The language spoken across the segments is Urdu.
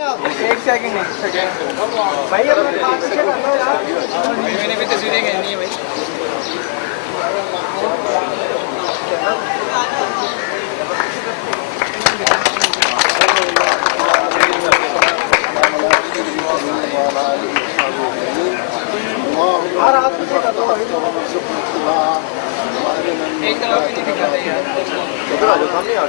ایک سیکنڈ بھائی میں نے بھی تصویریں کہنی ہے بھائی. ایک دفعہ بھی نہیں دکھا رہے یار.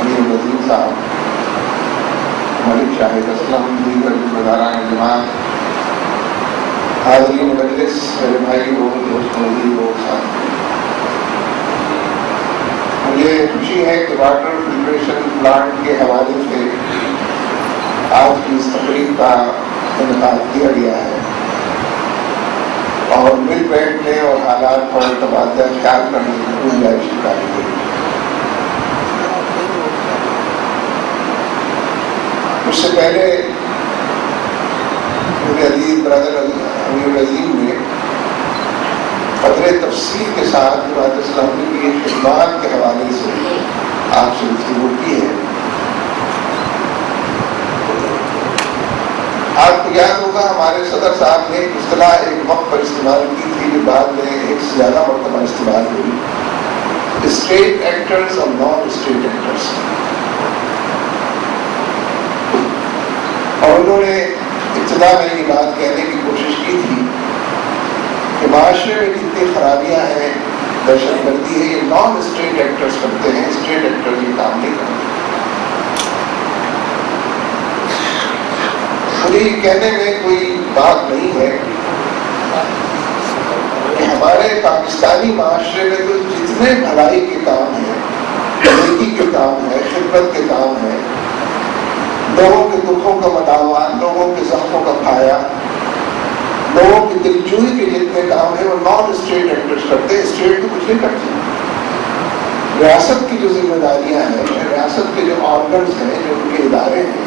امیر وزیر صاحب، ملک شاہد اسلم، دیگر وزراء جماعت، حاضرین مجلس، میرے بھائی اور دوستوں، عزیز اور ساتھی، مجھے خوشی ہے کہ واٹر فلٹریشن پلانٹ کے حوالے سے آج کی اس تقریب کا انعقاد کیا گیا ہے اور مل بیٹھنے اور حالات پر تبادلہ خیال کرنے کی گنجائش نکالی گئی. اس سے پہلے میرے عزیز برادر امیر عظیم نے قدر تفصیل کے ساتھ جماعت اسلامی کی خدمات کے حوالے سے آپ سے گفتگو کی ہے. آپ کو یاد ہوگا ہمارے صدر صاحب نے ایک اصطلاح ایک وقت پر استعمال کی تھی جو بعد میں ایک سے زیادہ مرتبہ استعمال ہوئی، اسٹیٹ ایکٹرز اور نان اسٹیٹ ایکٹرز. اور انہوں نے ابتدا میں یہ بات کہنے کی کوشش کی تھی کہ معاشرے میں جتنی خرابیاں ہیں، دہشت گردی ہے، یہ نان اسٹیٹ ایکٹرز کرتے ہیں، اسٹیٹ ایکٹرز یہ کام نہیں کرتے. مجھے یہ کہنے میں کوئی بات نہیں ہے کہ ہمارے پاکستانی معاشرے میں تو جتنے بھلائی کے کام ہیں، نیکی کے کام ہیں، خدمت کے کام ہیں، لوگوں کے دکھوں کا مداوا، لوگوں کے زخموں کا کھایا، لوگوں کی دلجوئی کے جتنے کام ہیں وہ نان اسٹیٹ ایکٹرز کرتے ہیں. اسٹیٹ تو کچھ نہیں کرتے. ریاست کی جو ذمہ داریاں ہیں، ریاست کے جو آرگنز ہیں، جو ان کے ادارے ہیں،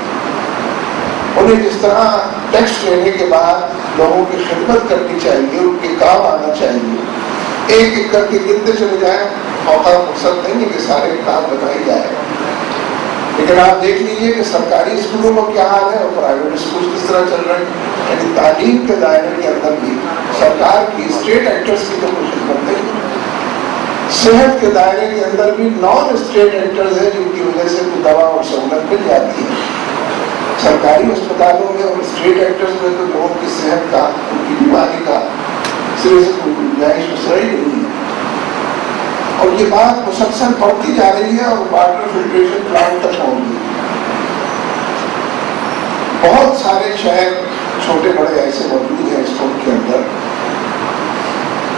انہیں جس طرح ٹیکس لینے کے بعد لوگوں کی خدمت کرنی چاہیے، ان کے کام آنا چاہیے. ایک ایک کر کے گنتے چلے جائیں، موقع فرصت نہیں ہے کہ سارے کام بتائی جائے. لیکن آپ دیکھ لیجئے کہ سرکاری اسکولوں میں کیا حال ہے اور پرائیویٹ اسکول کس طرح چل رہے ہیں. یعنی تعلیم کے دائرے کے اندر بھی سرکار کی اسٹیٹ ایکٹرز کی تو کوئی خدمت نہیں. صحت کے دائرے کے اندر بھی نان اسٹیٹ ایکٹرز ہیں جن کی وجہ سے کوئی دوا اور سہولت مل جاتی ہے. سرکاری اسپتالوں میں اور اسٹیٹ ایکٹرز میں تو لوگوں کی صحت کا، ان کی بیماری کا سرے سے کوئی گنجائش ہی نہیں ہے. اور یہ بات مسلسل بڑھتی جا رہی ہے اور واٹر فلٹریشن پلانٹ تک پہنچ گئی. بہت سارے شہر چھوٹے بڑے ایسے موجود ہیں اس ملک کے اندر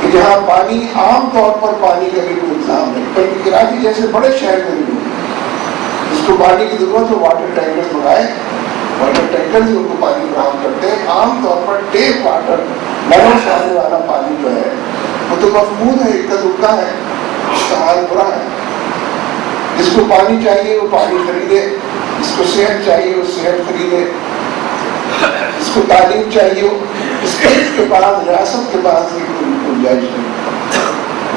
کہ جہاں پانی عام طور پر پانی کا بھی کوئی انتظام نہیں، بلکہ کراچی جیسے بڑے شہر میں بھی نہیں. جس کو پانی کی ضرورت ہو واٹر ٹینکرز منگائے، واٹر ٹینکرز ان کو پانی فراہم کرتے ہیں. عام طور پر ٹیپ واٹر، نلوں سے آنے والا پانی جو ہے وہ تو مفقود ہے، اکا دکا ہے، اس کا حال برا ہے. جس کو پانی چاہیے وہ پانی خریدے، جس کو صحت چاہیے وہ صحت خریدے، جس کو تعلیم چاہیے وہ اسٹیٹ کے پاس، ریاست کے پاس گنجائش نہیں.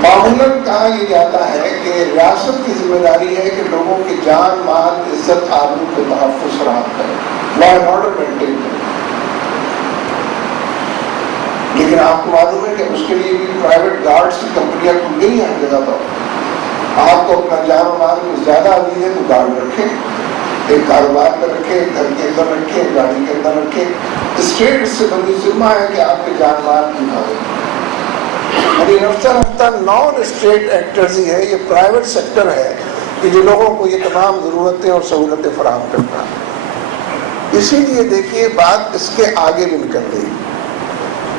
معمولاً کہا یہ جاتا ہے کہ ریاست کی ذمہ داری ہے کہ لوگوں کی جان، مال، عزت، آبرو کے تحفظ فراہم کرے، لا اینڈ آرڈر مینٹین کرے. لیکن آپ کو معلوم ہے کہ اس کے لیے بھی پرائیویٹ گارڈز کی کمپنیاں کھل گئی ہیں ہر جگہ پر. آپ کو اپنا جان و مال کو زیادہ عزیز ہے تو گارڈ رکھیں، ایک کاروبار میں رکھیں، ایک گھر کے اندر رکھیں، ایک گاڑی کے اندر رکھیں. اسٹیٹ اس سے بڑی ذمہ ہے کہ آپ کے جان مال کی حفاظت. یعنی رفتہ رفتہ نان اسٹیٹ ایکٹرز ہی ہے، یہ پرائیویٹ سیکٹر ہے کہ جو لوگوں کو یہ تمام ضرورتیں اور سہولتیں فراہم کرتا ہے. اسی لیے دیکھیے بات اس کے آگے بھی نکل گئی.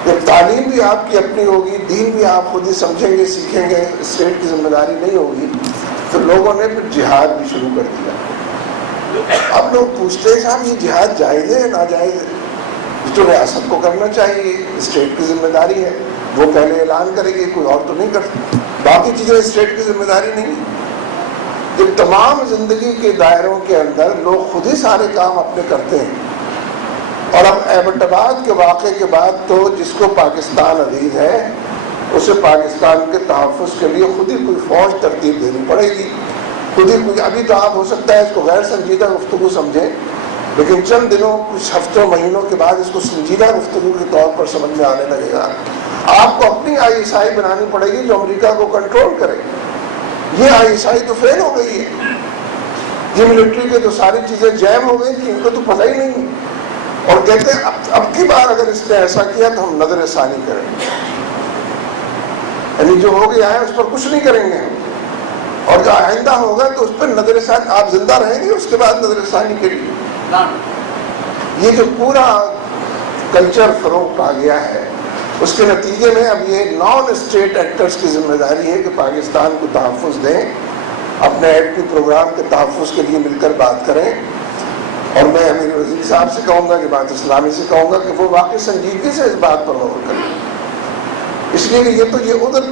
جب تعلیم بھی آپ کی اپنی ہوگی، دین بھی آپ خود ہی سمجھیں گے، سیکھیں گے، اسٹیٹ کی ذمہ داری نہیں ہوگی، تو لوگوں نے پھر جہاد بھی شروع کر دیا. اب لوگ پوچھتے ہیں صاحب یہ جہاد جائز ہے یا ناجائز ہے؟ تو ریاست کو کرنا چاہیے، اسٹیٹ کی ذمہ داری ہے، وہ پہلے اعلان کرے گی، کوئی اور تو نہیں کر سکتا، باقی چیزیں اسٹیٹ کی ذمہ داری نہیں ہے۔ کہ تمام زندگی کے دائروں کے اندر لوگ خود ہی سارے کام اپنے کرتے ہیں، اور اب ایبٹ آباد کے واقعے کے بعد تو جس کو پاکستان عزیز ہے اسے پاکستان کے تحفظ کے لیے خود ہی کوئی فوج ترتیب دینی پڑے گی، خود ہی کوئی، ابھی تو آپ ہو سکتا ہے اس کو غیر سنجیدہ گفتگو سمجھیں، لیکن چند دنوں، کچھ ہفتوں مہینوں کے بعد اس کو سنجیدہ گفتگو کے طور پر سمجھ میں آنے لگے گا۔ آپ کو اپنی ISI بنانی پڑے گی جو امریکہ کو کنٹرول کرے۔ یہ ISI تو فیل ہو گئی ہے، یہ ملٹری کے تو ساری چیزیں جیم ہو گئی کہ ان کو تو پتہ ہی نہیں، اور کہتے ہیں اب کی بار اگر اس نے ایسا کیا تو ہم نظر ثانی کریں گے، یعنی جو ہو گیا ہے اس پر کچھ نہیں کریں گے ہم، اور جو آئندہ ہوگا تو اس پر نظر ثانی، آپ زندہ رہیں گے اس کے بعد نظر ثانی کے لیے۔ یہ جو پورا کلچر فروغ پا گیا ہے اس کے نتیجے میں اب یہ نان اسٹیٹ ایکٹرز کی ذمہ داری ہے کہ پاکستان کو تحفظ دیں، اپنے ایٹمی پروگرام کے تحفظ کے لیے مل کر بات کریں، اور میں امیر وزیر صاحب سے کہوں گا کہ بات اسلامی سے کہوں گا کہ وہ واقعی سنجیدگی سے اس بات پر غور کریں، اس لیے کہ یہ ادھر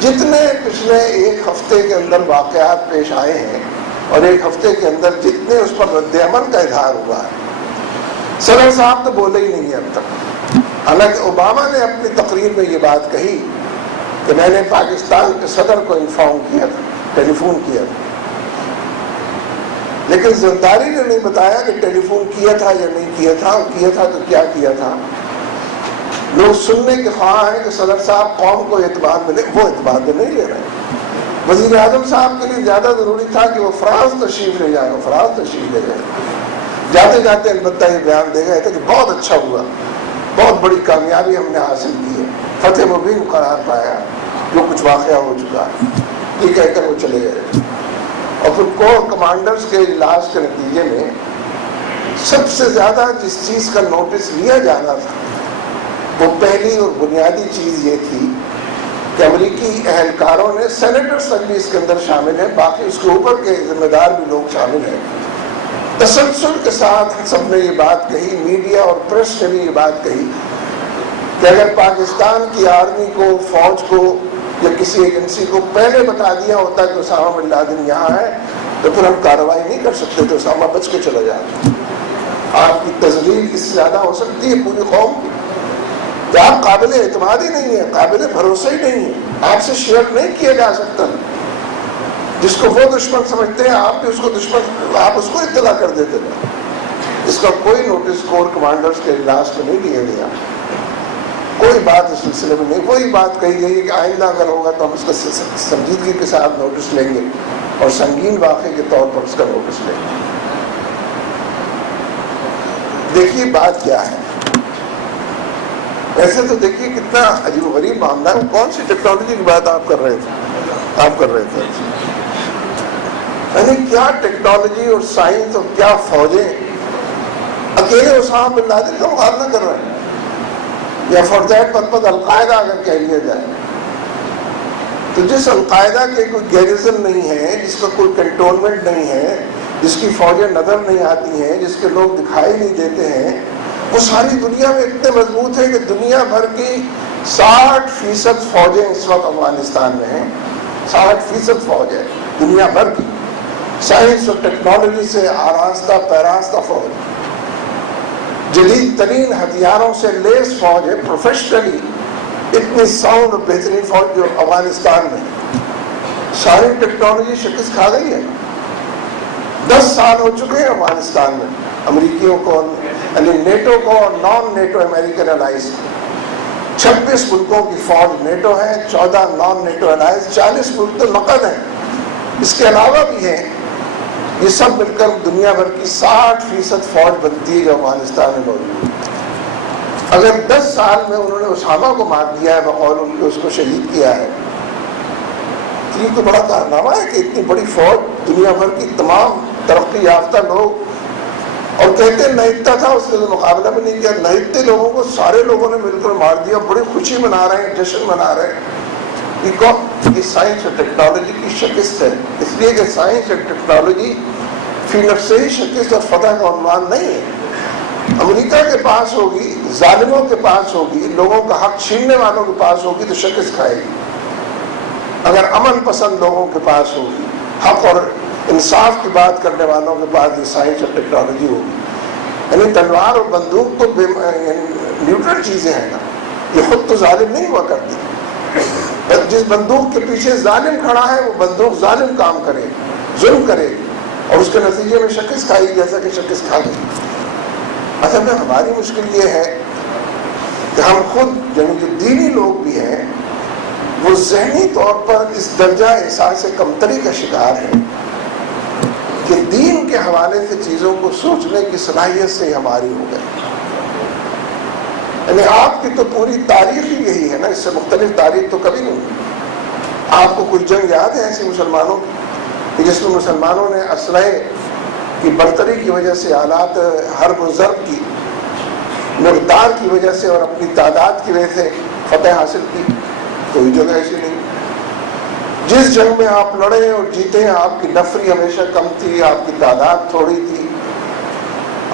جتنے پچھلے ایک ہفتے کے اندر واقعات پیش آئے ہیں اور ایک ہفتے کے اندر جتنے اس پر رد عمل کا اظہار ہوا ہے، صدر صاحب تو بولے ہی نہیں ہے اب تک، حالانکہ اوباما نے اپنی تقریر میں یہ بات کہی کہ میں نے پاکستان کے صدر کو انفارم کیا تھا، ٹیلی فون کیا تھا، لیکن زرداری نے نہیں بتایا کہ ٹیلی فون کیا تھا یا نہیں کیا تھا، اور کیا تھا تو کیا کیا تھا۔ لوگ سننے کے خواہاں ہیں کہ صدر صاحب قوم کو اعتبار ملے، وہ اعتبار میں نہیں لے رہے۔ وزیر اعظم صاحب کے لیے زیادہ ضروری تھا کہ وہ فرانس تشریف لے جائیں، فرانس تشریف لے جائیں، جاتے جاتے البتہ یہ بیان دے گئے تھے کہ بہت اچھا ہوا، بہت بڑی کامیابی ہم نے حاصل کی ہے، فتح مبین قرار پایا، جو کچھ واقعہ ہو چکا ہے، یہ کہہ کر وہ چلے گئے۔ اور پھر کور کمانڈرز کے اجلاس کے نتیجے میں سب سے زیادہ جس چیز کا نوٹس لیا جانا تھا وہ پہلی اور بنیادی چیز یہ تھی کہ امریکی اہلکاروں نے، سینیٹرز تک بھی اس کے اندر شامل ہیں، باقی اس کے اوپر کے ذمہ دار بھی لوگ شامل ہیں، تسلسل کے ساتھ سب نے یہ بات کہی، میڈیا اور پریس نے بھی یہ بات کہی کہ اگر پاکستان کی آرمی کو، فوج کو یا کسی ایجنسی کو پہلے بتا دیا ہوتا کہ اسامہ بن لادن یہاں ہے تو پھر ہم کارروائی نہیں کر سکتے، تو اسامہ بچ کے چلا جاتا۔ آپ کی تذلیل اس سے زیادہ ہو سکتی ہے پوری قوم کی کہ آپ قابل اعتماد ہی نہیں ہے، قابل بھروسہ ہی نہیں ہے، آپ سے شیئر نہیں کیا جا سکتا، جس کو وہ دشمن سمجھتے ہیں آپ بھی اس کو دشمن، آپ اس کو اطلاع کر دیتے ہیں۔ اس کا کوئی نوٹس کور کمانڈرز کے اجلاس میں نہیں لیا گیا، کوئی بات اس سلسلے میں نہیں، وہی بات کہی گئی ہے کہ آئندہ اگر ہوگا تو ہم اس کا سنجیدگی کے ساتھ نوٹس لیں گے اور سنگین واقعے کے طور پر اس کا نوٹس لیں گے۔ دیکھیے بات کیا ہے، ایسے تو دیکھیے کتنا عجیب و غریب معاملہ ہے، کون سی ٹیکنالوجی کی بات آپ کر رہے تھے، یعنی کیا ٹیکنالوجی اور سائنس اور کیا فوجیں اکیلے اسامہ بن لادن کا مقابلہ کر رہے ہیں، یا فار دیٹ پرپز القاعدہ اگر کہہ لیا جائے تو جس القاعدہ کے کوئی گیریزن نہیں ہے، جس کا کوئی کنٹونمنٹ نہیں ہے، جس کی فوجیں نظر نہیں آتی ہیں، جس کے لوگ دکھائی نہیں دیتے ہیں، وہ ساری دنیا میں اتنے مضبوط ہے کہ دنیا بھر کی 60% فوجیں اس وقت افغانستان میں ہیں، 60% فوج ہے دنیا بھر کی، سائنس اور ٹیکنالوجی سے آراستہ پیراستہ فوج، جدید ترین ہتھیاروں سے لیس فوج ہے، پروفیشنلی اتنی ساؤنڈ اور بہترین فوج جو افغانستان میں، ساری ٹیکنالوجی شکست کھا گئی ہے۔ 10 سال ہو چکے ہیں افغانستان میں، امریکیوں کو، یعنی نیٹو کو اور نان نیٹو امریکن الائز، 26 ملکوں کی فوج نیٹو ہے، 14 نان نیٹو الائز، 40 ملک تو نقد ہیں، اس کے علاوہ بھی ہیں، یہ سب مل کر دنیا بھر کی 60% فوج بنتی ہے جو افغانستان میں موجود ہے۔ اگر 10 سال میں انہوں نے اسامہ کو مار دیا ہے، بقول ان کے اس کو شہید کیا ہے، تو یہ تو بڑا کارنامہ ہے کہ اتنی بڑی فوج دنیا بھر کی تمام ترقی یافتہ لوگ، اور کہتے ہیں نہتا تھا، اس کے مقابلہ بھی نہیں کیا، نہتے لوگوں کو سارے لوگوں نے مل کر مار دیا، بڑی خوشی منا رہے ہیں، جشن منا رہے ہیں۔ یہ سائنس اور ٹیکنالوجی کی شکست ہے، اس لیے کہ سائنس اور ٹیکنالوجی فی نفسہ ہی شکست اور فتح کا عنوان نہیں ہے۔ امریکہ کے پاس ہوگی، ظالموں کے پاس ہوگی، لوگوں کا حق چھیننے والوں کے پاس ہوگی تو شکست کھائے گی۔ اگر امن پسند لوگوں کے پاس ہوگی، حق اور انصاف کی بات کرنے والوں کے پاس یہ سائنس اور ٹیکنالوجی ہوگی، یعنی تلوار اور بندوق تو نیوٹرل چیزیں ہیں نا، یہ خود تو ظالم نہیں ہوا کرتی۔ جس بندوق کے پیچھے ظالم کھڑا ہے وہ بندوق ظالم کام کرے، ظلم کرے اور اس کے نتیجے میں شکست کھائی جیسا کہ شکست کھا گئی۔ اصل میں ہماری مشکل یہ ہے کہ ہم خود یعنی جو دینی لوگ بھی ہیں وہ ذہنی طور پر اس درجہ احساس کمتری کا شکار ہیں کہ دین کے حوالے سے چیزوں کو سوچنے کی صلاحیت سے ہماری ہو گئی۔ یعنی آپ کی تو پوری تاریخ ہی یہی ہے نا، اس سے مختلف تاریخ تو کبھی نہیں ہوئی۔ آپ کو کچھ جنگ یاد ہے ایسی مسلمانوں کی کہ جس میں مسلمانوں نے اسلحے کی برتری کی وجہ سے، آلات حرب و ضرب کی مقدار کی وجہ سے اور اپنی تعداد کی وجہ سے فتح حاصل کی؟ کوئی جگہ ایسی نہیں۔ جس جنگ میں آپ لڑے اور جیتے ہیں آپ کی نفری ہمیشہ کم تھی، آپ کی تعداد تھوڑی تھی،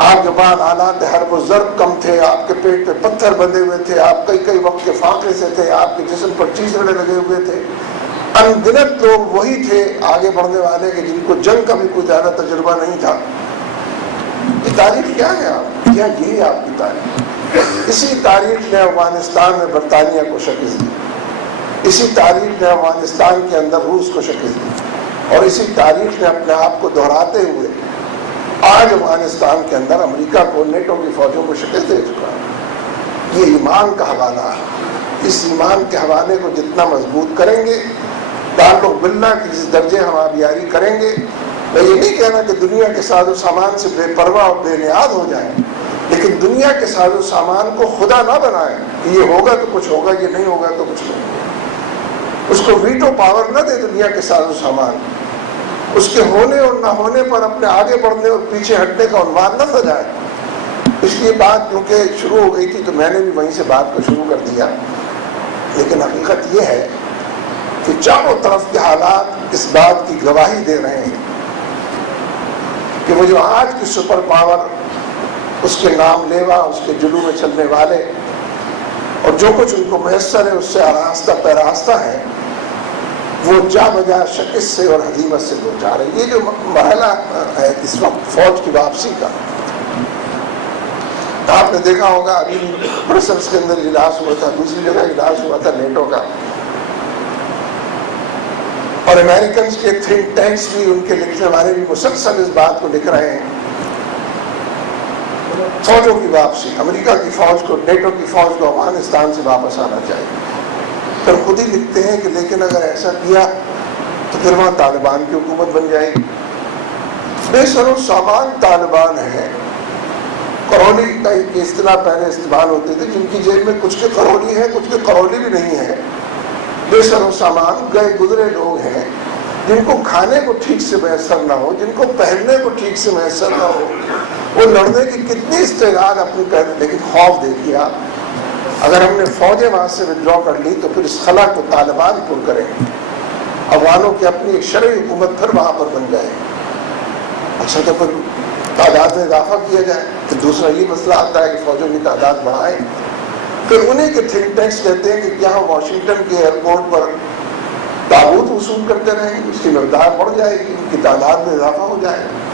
آپ کے بعد آلات حرب و ضرب کم تھے، آپ کے پیٹ پہ پتھر بندھے ہوئے تھے، آپ کئی وقت کے فاقے سے تھے، آپ کے جسم پر چیزڑے لگے ہوئے تھے۔ ان گنت لوگ وہی تھے آگے بڑھنے والے کہ جن کو جنگ کا بھی کوئی زیادہ تجربہ نہیں تھا۔ یہ تاریخ کیا ہے آپ؟ کیا یہی آپ کی تاریخ؟ اسی تاریخ نے افغانستان میں برطانیہ کو شکست دی، اسی تاریخ نے افغانستان کے اندر روس کو شکست دی، اور اسی تاریخ نے اپنے آپ کو دہراتے ہوئے آج افغانستان کے اندر امریکہ کو، نیٹو کی فوجوں کو شکست دے چکا ہے۔ یہ ایمان کا حوالہ ہے۔ اس ایمان کے حوالے کو جتنا مضبوط کریں گے، تعلق باللہ کی جس درجے ہم آبیاری کریں گے، میں یہ نہیں کہنا کہ دنیا کے ساز و سامان سے بے پرواہ اور بے نیاز ہو جائیں، لیکن دنیا کے ساز و سامان کو خدا نہ بنائیں کہ یہ ہوگا تو کچھ ہوگا، یہ نہیں ہوگا تو کچھ نہیں ہوگا۔ اس کو ویٹو پاور نہ دے دنیا کے ساز و سامان، اس کے ہونے اور نہ ہونے پر اپنے آگے بڑھنے اور پیچھے ہٹنے کا عنوان نہ سجائے۔ اس لیے بات کیونکہ شروع ہو گئی تھی تو میں نے بھی وہیں سے بات کو شروع کر دیا، لیکن حقیقت یہ ہے کہ چاروں طرف کے حالات اس بات کی گواہی دے رہے ہیں کہ وہ جو آج کی سپر پاور، اس کے نام لیوا، اس کے جلو میں چلنے والے اور جو کچھ ان کو میسر ہے اس سے آراستہ پیراستہ ہے، وہ جا بجا شکست سے اور ہزیمت سے دو چار ہے۔ یہ جو مرحلہ ہے اس وقت فوج کی واپسی کا، آپ نے دیکھا ہوگا ابھی برسلس کے اندر اجلاس ہوا تھا، دوسری جگہ اجلاس ہوا تھا نیٹو کا، اور امریکنز کے تھنک ٹینکس بھی، ان کے لکھنے والے بھی مسلسل اس بات کو لکھ رہے ہیں فوجوں کی واپسی، امریکہ کی فوج کو، نیٹو کی فوج کو افغانستان سے واپس آنا چاہیے۔ پھر خود ہی لکھتے ہیں کہ لیکن اگر ایسا کیا تو پھر وہاں طالبان کی حکومت بن جائے گی۔ بے سر و سامان طالبان ہیں، کرولی کا ایک اصطلاح پہلے استعمال ہوتے تھے، جن کی جیب میں کچھ کے کرولی ہے کچھ کے کرولی بھی نہیں ہے، بے سر و سامان گئے گزرے لوگ ہیں جن کو کھانے کو ٹھیک سے میسر نہ ہو، جن کو پہننے کو ٹھیک سے میسر نہ ہو، وہ لڑنے کی کتنی استعداد اپنی کر، لیکن خوف دیکھیے آپ، اگر ہم نے فوجیں وہاں سے ودرا کر لی تو پھر اس خلا کو طالبان پر کریں، افغانوں کی اپنی ایک شرعی حکومت پھر وہاں پر بن جائے۔ اچھا تو پھر تعداد میں اضافہ کیا جائے، تو دوسرا یہ مسئلہ آتا ہے کہ فوجوں کی تعداد بڑھائیں۔ پھر انہیں کے تھنک ٹینکس کہتے ہیں کہ کیا ہم واشنگٹن کے ایئرپورٹ پر تابوت وصول کرتے رہیں، اس کی مقدار بڑھ جائے گی، ان کی تعداد میں اضافہ ہو جائے گا۔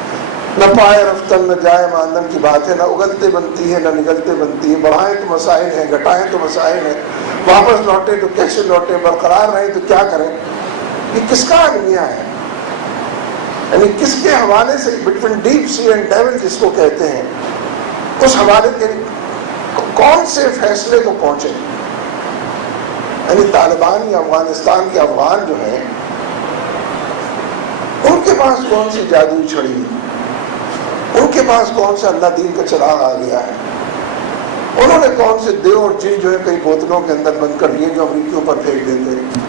نہ پائے رفتن نہ جائے ماندن کی بات ہے، نہ اگلتے بنتی ہے نہ نگلتے بنتی ہے، بڑھائیں تو مسائل ہیں، گھٹائیں تو مسائل ہیں، واپس لوٹے تو کیسے لوٹے، برقرار رہیں تو کیا کریں۔ یہ کس کا المیہ ہے؟ یعنی کس کے حوالے سے between deep sea and devil جس کو کہتے ہیں، اس حوالے کے کون سے فیصلے کو پہنچے؟ یعنی طالبان یا افغانستان کے افغان جو ہیں ان کے پاس کون سی جادوئی چھڑی ہے، ان کے پاس کون سا اللہ دین کا چراغ آ گیا ہے، انہوں نے کون سے دیو اور جن جو ہے کئی بوتلوں کے اندر بند کر لیے جو امریکیوں پر پھینک دیتے ہیں۔